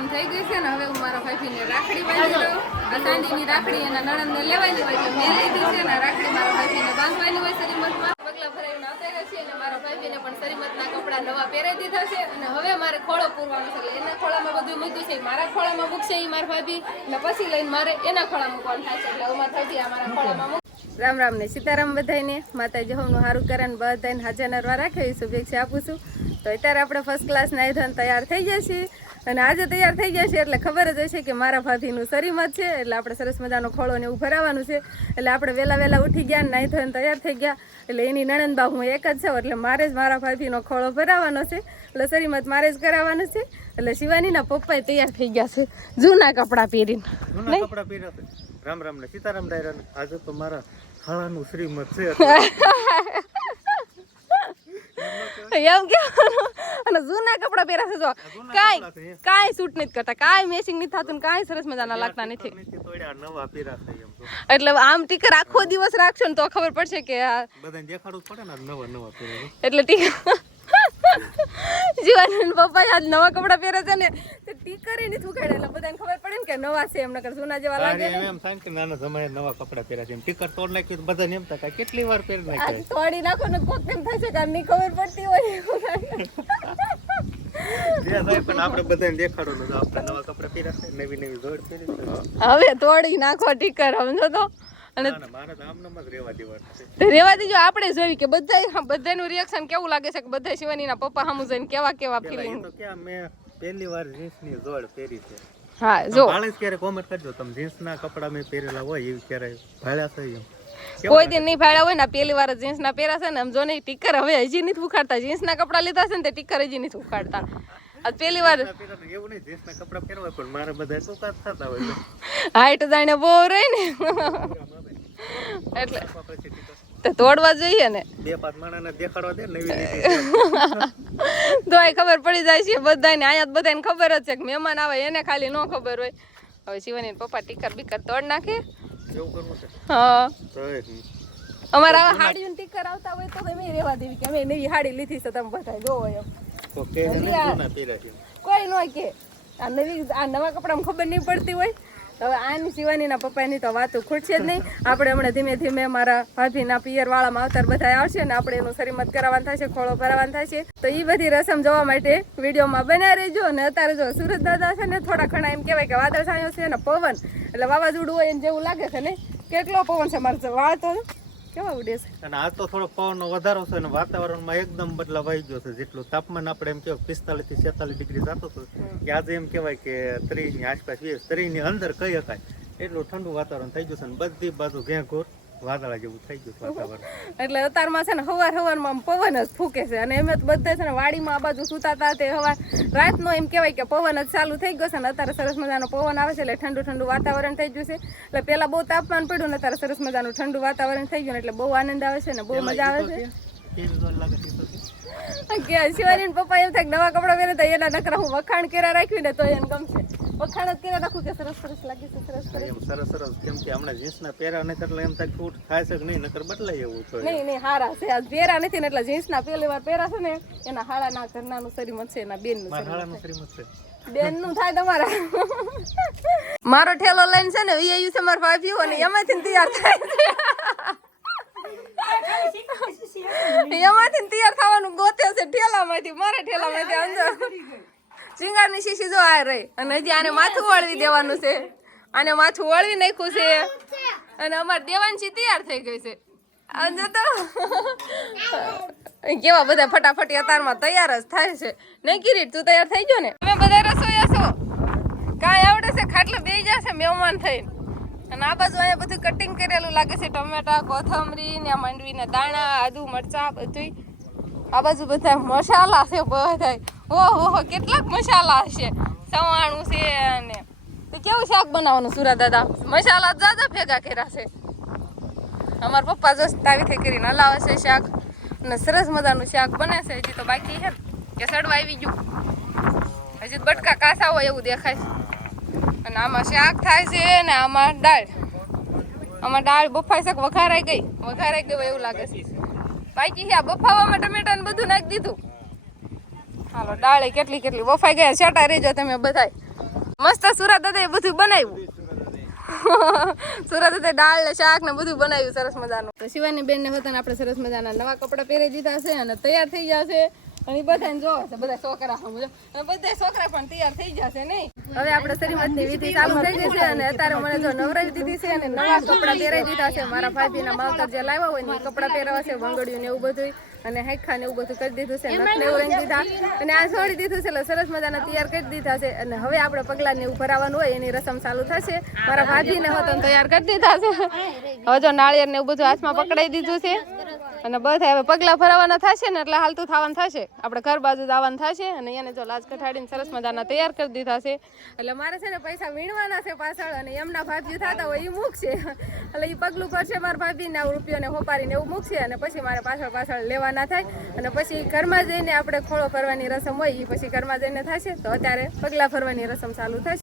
ખતમ થઈ ગઈ છે ને, હવે હું મારા ભાભીને રાખડી બાંધી દઉં. આ ચાંદીની રાખડી એના નણંદને લેવાની હોય છે. મેં લીધી છે ને રાખડી મારા ભાભીને બાંધવાની હોય શરીમતમાં પગલા ભરાઈને રહ્યા અને મારા ભાભીને પણ શરીમતના કપડાં નવા પહેરાઈ દીધા છે. અને હવે મારે ખોળો પૂરવાનો છે. એના ખોળામાં બધું મૂક્યું છે. મારા ખોળામાં મૂકશે એ મારા ભાભી. ને પછી લઈને મારે એના ખોળામાં મૂકવાનું થાય છે. રામ રામ ને સીતારામ બધાને માતાજી હોમનું સારું કરે ને બધાને હાજર નરવા રાખે શુભેચ્છા આપું છું. તો અત્યારે આપણે ફર્સ્ટ ક્લાસ નાઈ તૈયાર થઈ જશે અને આજે તૈયાર થઈ ગયા છે એટલે ખબર જ હશે કે મારા ભાભીનું શરીમત છે એટલે આપણે સરસ મજાનો ખોળો ને એવું ભરાવાનું છે. એટલે આપણે વહેલા વહેલા ઉઠી ગયા ને નાઈ થઈને તૈયાર થઈ ગયા. એટલે એની નણંદબા હું એક જ છું એટલે મારે જ મારા ભાભીનો ખોળો ભરાવાનો છે. એટલે શરીમત મારે જ કરાવવાનું છે. એટલે શિવાનીના પપ્પાએ તૈયાર થઈ ગયા છે જૂના કપડાં પહેરીને. જૂના કપડા પહેર્યા છે. રામ રામ ને સીતારામ ડાયરા આજે તો મારા ખાળાનું શ્રીમત છે. એમ કે અને જૂના કપડા પહેર્યા છે જો. કાંઈ કાઈ સૂટ નથી કરતા. કાઈ મેચિંગ નથી થતું કાંઈ સરસ મજાના લાગતા નથી. એટલે આમ ટીકર આખો દિવસ રાખશો ને તો ખબર પડશે કે બધાને દેખાડવું પડે ને નવા નવા એટલે ટીકર જીવાન પપ્પા આજ નવા કપડા પહેરે છે ને તે ટીકર નથી ઉખાડે એટલે બધાને ખબર પડે ને કે નવા છે એમ નકર જૂના જેવા લાગે એમ થાય કે નાના જમાએ નવા કપડા પહેર્યા છે. એમ ટીકર તોડ નાખ્યું તો બધાને એમ થાય કેટલી વાર પહેરી નાખ્યા તોડી નાખો ને કોક કેમ થશે કે આની ખબર પડતી હોય હવે તોડી નાખો ટીકર સમજો તો. અને ના ના રેવા દેજો આપણે જોઈ કે બધા બધાનું રિએક્શન કેવું લાગે છે કે બધા શિવાનીના પપ્પા સામું જઈને કેવા કેવા ફીલિંગ તો ક્યાં મેં પહેલી વાર જીન્સની જોડ પહેરી છે. હા જો. ભાળે ક્યારે કોમેન્ટ કરજો તમે જીન્સના કપડા મેં પહેરેલા હોય એ ક્યારે ભાળ્યા છે એમ. કોઈ દિન નહીં ફાળ્યા હોય ને પહેલી વાર જીન્સ ના પહેર્યા છે ને આમ જો ને ટીકર હવે હજી નથી ઉખાડતા. જીન્સ ના કપડા લીધા છે ને તે ટીકર હજી નથી ઉખાડતા. પહેલી વાર એવું નહીં જીન્સના કપડા પહેરવા પણ મારે બધા સુકાત થતા હોય. હાઈટ જાણે બહુ રહી ને. એટલે તો તોડવા જોઈએ ને. બે પાંચ માણસને દેખાડવા દે નવી તો એ ખબર પડી જાય છે બધાને અહીંયા બધાને ખબર જ છે કે મહેમાન આવે એને ખાલી ન ખબર હોય. હવે શિવાની પપ્પા ટીકર બીકર તોડ નાખે. એવું કરવું છે? હા. અમારા આવા હાડીયું ટીકર આવતા હોય તો તમે રેવા દેવી કે અમે નવી હાડી લીધી છે તમે બધા જોવો એમ. કોઈ ન કે. આ નવી આ નવા કપડામાં ખબર નહીં પડતી હોય. હવે આની શિવાનીના પપ્પાની તો વાતો ખૂટશે જ નહીં. આપણે હમણાં ધીમે ધીમે મારા ભાભીના પિયર વાળામાં અવતાર બધા આવશે ને આપણે એનું શરીમત કરાવવાનું થશે, ખોળો ભરાવાનું થશે. તો એ બધી રસમ જોવા માટે વિડીયોમાં બન્યા રહેજો અને અત્યારે જો સુરત દાદા છે ને થોડા ઘણા એમ કહેવાય કે વાદળ છાંયો છે ને પવન. એટલે વાવાઝોડું હોય એને જેવું લાગે છે ને, કેટલો પવન છે મારે વાળ તો કેવા ઉડે છે? અને આજ તો થોડો પવનનો વધારો છે અને વાતાવરણમાં એકદમ બદલાવ આવી ગયો છે. જેટલું તાપમાન આપણે એમ કહેવાય પિસ્તાલીસથી છેતાલીસ ડિગ્રી જતો હતો. કે આજે એમ કહેવાય કે ત્રીસની આસપાસ વીસ ત્રીસની અંદર કહી શકાય. એટલું ઠંડુ વાતાવરણ થઈ ગયું છે અને બધી બાજુ ઘેં ઘોર વાદળા જેવું થઈ ગયું વાતાવરણ. એટલે અત્યારમાં છે ને હવાર હવારમાં પવન જ ફૂકે છે. અને એમ બધા છે ને વાડીમાં આ બાજુ સુતાતા તે હવાર રાતનો એમ કહેવાય કે પવન જ ચાલુ થઈ ગયો છે ને અત્યારે સરસ મજાનો પવન આવે છે એટલે ઠંડુ ઠંડુ વાતાવરણ થઈ ગયું છે. એટલે પેલા બહુ તાપમાન પડ્યું ને અત્યારે સરસ મજાનું ઠંડુ વાતાવરણ થઈ ગયું એટલે બહુ આનંદ આવે છે ને બહુ મજા આવે છે. શિવાની પપ્પા એમ થાય કે નવા કપડા પહેરે તો એના નકરા હું વખાણ કર્યા રાખ્યું ને તો એને ગમશે. વખાણ જ કર્યા રાખું કે સરસ સરસ લાગે છે સરસ સરસ. સરસ સરસ કેમ કે હમણાં જીન્સના પહેરા નથી એટલે એમ થાય ફૂટ થાય છે કે નહીં નકર બદલાય એવું નહીં નહીં હારા છે. આજ પહેરા નથી ને એટલે જીન્સના પહેલી વાર પહેરા છે ને એના હાડાના ઘરનાનું શરીર છે એના બેનનું હાળાનું શ્રીમત છે બેન થાય તમારા. મારો ઠેલો લઈને છે ને વીઆઈ છે મારા એમાંથી તૈયાર થાય એમાંથી તૈયાર થવાનું ગોતે છે ઠેલામાંથી મારા ઠેલામાંથી અંદર. સિંગારની શીશી જો આ રહી. અને હજી આને માથું વળવી દેવાનું છે. આને માથું વળવી નાખ્યું છે. અને અમારે દેવાંશી તૈયાર થઈ ગઈ છે. આજે તો. કેવા બધા ફટાફટી અતારમાં તૈયાર જ થાય છે. નહીં કિરીટ, તું તૈયાર થઈ ગયો ને? તમે બધા રસોઈયા છો. કાંઈ આવડે છે? ખાટલો બે જશે મહેમાન થઈને. અને આ બાજુ અહીંયા બધું કટિંગ કરેલું લાગે છે. ટમેટા, કોથમરી ને માંડવીના દાણા, આદુ, મરચા બધું આ બાજુ બધા મસાલા છે બધા ઓહો કેટલાક મસાલા હશે. સવાણું છે અને તો કેવું શાક બનાવવાનું સુરા દાદા? મસાલા દાદા ભેગા કર્યા છે. અમારા પપ્પા જો તાવીથી કરીને હલાવે છે શાક અને સરસ મજાનું શાક બને છે. હજી તો બાકી છે કે સડવા આવી ગયું. હજી બટકા કાસા હોય એવું દેખાય. છે અને આમાં શાક થાય છે ને આમાં દાળ. આમાં દાળ બફાઈ શાક વઘારાઈ ગઈ. વઘારાઈ ગઈ એવું લાગે છે. બાકી આ બફાવામાં ટમેટા ને બધું નાખી દીધું. હાલો ડાળે કેટલી કેટલી બફાઈ ગયા? છેટા રહેજો તમે બધાય. મસ્ત સુરત એ બધું બનાવ્યું. સુરત હતા દાળ ને શાક ને બધું બનાવ્યું, સરસ મજાનું. તો શિવાની બેન ને હતા આપણે સરસ મજાના નવા કપડા પહેરી દીધા છે અને તૈયાર થઈ જશે અને બધાને જોવો બધા છોકરા સમજો અને બધા છોકરા પણ તૈયાર થઈ જશે નહીં. હવે આપણે શ્રીમતની વિધિ ચાલુ થઈ છે અને અત્યારે મને જો નવરાવી દીધી છે અને નવા કપડા પહેરાવી દીધા છે. મારા ભાભીના માવતર જે લાવ્યા હોય ને એ કપડા પહેરવા છે વંગડિયું ને એવું બધું અને હેખા ને એવું બધું કરી દીધું છે નખને એવું દીધા. અને આ છોડી દીધું છે એટલે સરસ મજાના તૈયાર કરી દીધા છે. અને હવે આપણે પગલા ને એવું ભરાવાનું હોય એની રસમ ચાલુ થશે. મારા ભાભીને હોતો ને તૈયાર કરી દીધા છે. હવે જો નાળિયેર ને એવું બધું હાથમાં પકડાઈ દીધું છે. અને બધા હવે પગલા ભરાવાના થશે ને એટલે હાલતું થવાનું થશે. આપણે ઘર બાજુ જ આવવાનું થશે અને એને જો લાજ કઠાડીને સરસ મજાના તૈયાર કરી દીધા છે. એટલે મારે છે ને પૈસા વીણવાના છે પાછળ અને એમના ભાભી થતા હોય એ મૂકશે. એટલે એ પગલું કરશે મારા ભાભીને રૂપિયોને હોપારીને એવું મૂકશે અને પછી મારે પાછળ પાછળ લેવાના થાય. અને પછી ઘરમાં જઈને આપણે ખોળો કરવાની રસમ હોય એ પછી ઘરમાં જઈને થશે. તો અત્યારે પગલા ભરવાની રસમ ચાલુ થશે.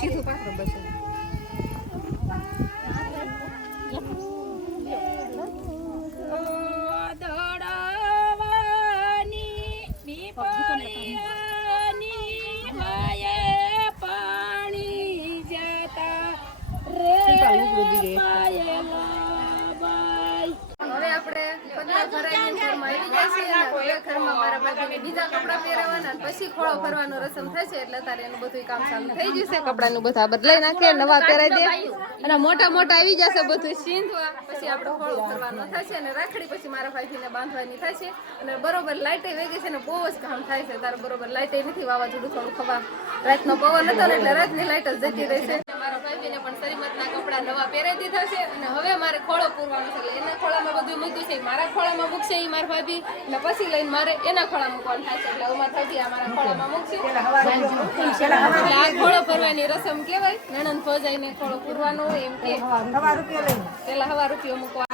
હવે બીજા કપડાં પહેરવાના પછી ખોળો ભરવાનો રસમ થશે એટલે તારે એનું બધું કામ ચાલુ થઈ જશે, કપડાનું બધા બદલાઈ નાખે, નવા પહેરાઈ દે. અને મોટા મોટા આવી જશે બધું સીંધવા. પછી આપણે ખોળો ભરવાનો થશે અને રાખડી પછી મારા ભાભીને બાંધવાની થશે અને બરોબર લાઇટે વેગી છે ને બહુ જ કામ થાય છે. તારે બરોબર લાઇટે નથી વાવાઝોડું થોડું ખબર રાતનો પવન હતો એટલે રાતની લાઇટ જ જતી રહેશે. મારા ભાઈને પણ શરીમતના કપડા નવા પહેરાઈ દીધા છે અને હવે મારે ખોળો પૂરવાનો છે એટલે એના ખોળામાં બધું મૂક્યું છે. મારા ખોળામાં મૂકશે એ મારા ભાભી. ને પછી લઈને મારે એના ખોળા મૂકવાનું થાય છે. એટલે અમારા મારા ભાભી આ મારા ખોળામાં મૂકશે. એટલે આ ખોળો ભરવાની રસમ કહેવાય. નણંદ ભોજાઈને ખોળો પૂરવાનો હોય એમ કે. પેલા હવા રૂપિયો મૂકવા.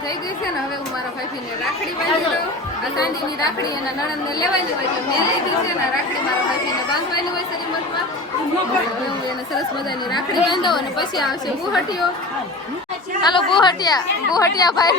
થઈ ગઈ છે ને હવે હું મારા ભાભીને રાખડી બાંધી દઉં. આ ચાંદીની રાખડી એના નણંદને લેવાની હોય છે મેં લીધી છે ને રાખડી મારા ભાભીને બાંધવાની હોય શ્રીમતમાં હવે હું એને સરસ મજાની રાખડી બાંધો અને પછી આવશે બુહટીઓ હાલો બુહટિયા બુહટિયા ભાઈ.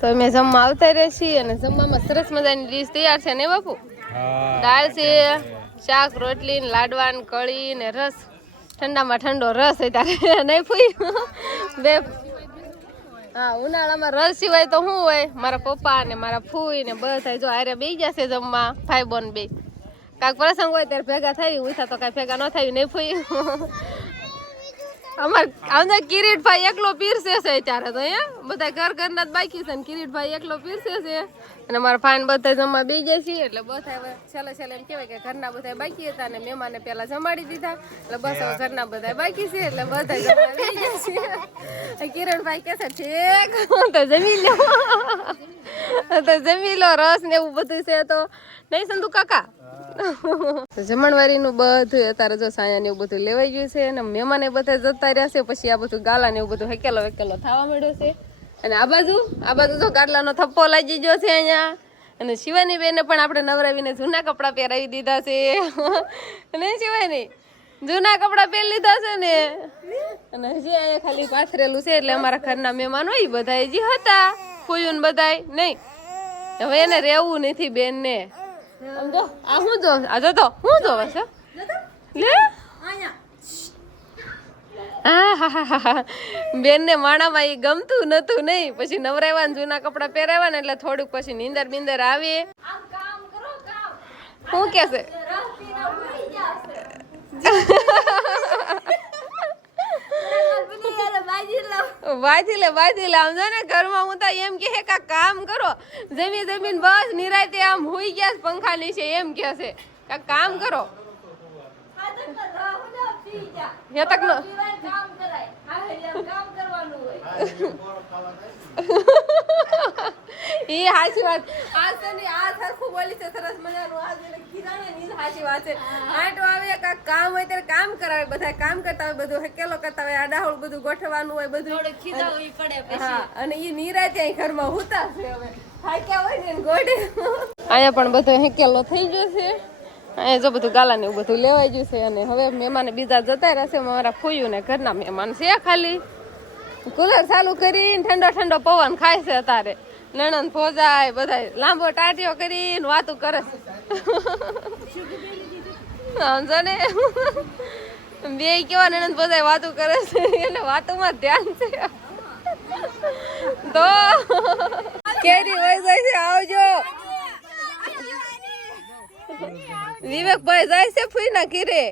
તો અમે જમવા આવતા રહે છીએ અને જમવામાં સરસ મજાની ડીશ તૈયાર છે ને બાપુ? દાળ છે શાક રોટલી ને લાડવા ને કળી ને રસ. ઠંડામાં ઠંડો રસ અત્યારે નહીં ફૂઈ. બે હા ઉનાળામાં રસ સિવાય તો શું હોય. મારા પપ્પા ને મારા ફૂઈ ને બસ જો આરે બે ગયા છે જમવા ભાઈ બોન બે. કાંઈક પ્રસંગ હોય ત્યારે ભેગા થઈ ઉઠા તો કાંઈ ભેગા ન થયું, નહીં ફૂઈ અમાર કિરીટ કિરીટભાઈ એકલો પીરસે છે અત્યારે તો અહીંયા બધા ઘર ઘરના જ બાકી છે ને કિરીટભાઈ એકલો પીરસે છે. અને મારા ફાઈન બધા જમવા બેસી ગયા છે એટલે બધા હવે છેલ્લે છેલ્લે એમ કહેવાય કે ઘરના બધા બાકી હતા અને મહેમાને પેલા જમાડી દીધા. એટલે બસ હવે ઘરના બધા બાકી છે, એટલે બધા જમવા બેસી જાય છે કિરણભાઈ છે, ઠીક તો જમી લો તો જમી લો રસ ને એવું બધું છે તો. નહીં સંતુ કાકા? જમણવારીનું બધું અત્યારે જો સાયા ને એવું બધું લેવાઈ ગયું છે અને મહેમાન બધા જતા રહ્યા છે, પછી આ બધું ગાલા ને એવું બધું હેકેલો વેકેલો થવા માંડ્યો છે. અને આ બાજુ આ બાજુ તો ગાડલાનો થપ્પો લાગી ગયો છે અહીંયા. અને શિવાની બેને પણ આપણે નવરાવીને જૂના કપડાં પહેરાવી દીધા છે. અને શિવાની, જૂના કપડાં પહેરી લીધા છે ને. અને હજી અહીંયા ખાલી પાથરેલું છે એટલે અમારા ઘરના મહેમાન હોય બધા હજી હતા. ફૂયું બધાય નહીં. હવે એને રહેવું નથી બેન ને સમજો આ હું જો આ જો તો હું જોવે છે લે બેન ને માણામાં એ ગમતું નતું નહીં. પછી નવરાવ્યા જૂના કપડા પહેરાવ્યા ને એટલે થોડુંક પછી નીંદર બિંદર આવે શું કે છે? વાંચી લે વાંચી લે આમ ને ઘરમાં હું તો એમ કે હે કા કામ કરો. જમી જમીન બસ નિરાતે આમ હોઈ ગયા પંખા નીચે એમ કે છે. કા કામ કરો. હેતક નો ઈ હાચી વાત. આ છે આ સરખું બોલી છે સરસ મજાનું. આ જેને કીધા ની હાચી વાત છે. આટો આવે કાંઈક કામ હોય ત્યારે કામ કરાવે બધા કામ કરતા હોય બધું હકેલો કરતા હોય આડાહોળ બધું ગોઠવાનું હોય બધું. હા અને ઈ નિરાતે અહીં ઘરમાં હુતા છે હવે. થાક્યા હોય ને ગોડે અહીંયા પણ બધો હેકેલો થઈ ગયો છે અહીંયા જો બધું ગાલા ને એવું બધું લેવાઈ ગયું છે અને હવે મહેમાન બીજા જતા રહેશે. મારા ફોયું ને ઘરના મહેમાન છે ખાલી. કુલર ચાલુ કરીને ઠંડો ઠંડો પવન ખાય છે અત્યારે. નણંદ ફોજાય બધા લાંબો ટાટીઓ કરીને વાતું કરે સમજો ને? બે કેવા નણંદ ફોજાય વાતું કરે છે? એટલે વાતોમાં ધ્યાન છે. તો કેરી હોય જાય છે, આવજો. વિવેકભાઈ જાય છે ફૂઈ ના કીરે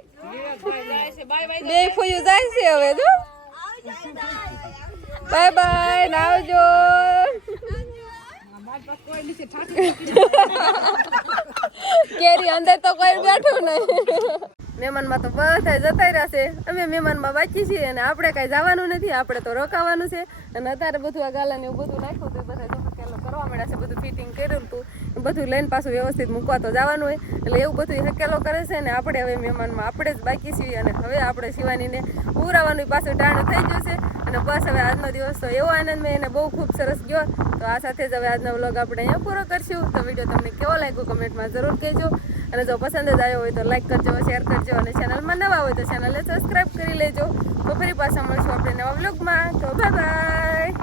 બે ફૂયું જાય છે હવે તો બાય બાય ને આવજો. કેરી અંદર તો કોઈ બેઠું નહીં. મહેમાનમાં તો બધા જતા રહ્યા છે. અમે મહેમાનમાં બાકી છીએ અને આપણે કાંઈ જવાનું નથી આપણે તો રોકાવાનું છે. અને અત્યારે બધું આ ગાલાને એવું બધું નાખ્યું હતું બધા કરવા મળ્યા છે બધું ફિટિંગ કર્યું હતું બધું લઈને પાછું વ્યવસ્થિત મૂકવા તો જવાનું હોય. એટલે એવું બધું હકેલો કરે છે ને આપણે હવે મહેમાનમાં આપણે જ બાકી છીએ અને હવે આપણે શિવાનીને ઉરાવાનું પાછું ટાણું થઈ ગયું છે. અને બસ હવે આજનો દિવસ તો એવો આનંદમય અને બહુ ખૂબ સરસ ગયો. તો આ સાથે જ હવે આજનો વ્લોગ આપણે અહીંયા પૂરો કરશું. તો વીડિયો તમને કેવો લાગ્યો કમેન્ટમાં જરૂર કહેજો. અને જો પસંદ જ આવ્યો હોય તો લાઈક કરજો, શેર કરજો અને ચેનલમાં નવા હોય તો ચેનલને સબસ્ક્રાઈબ કરી લેજો. તો ફરી પાછા મળશું આપણે નવા વ્લોગમાં. તો બાય બાય.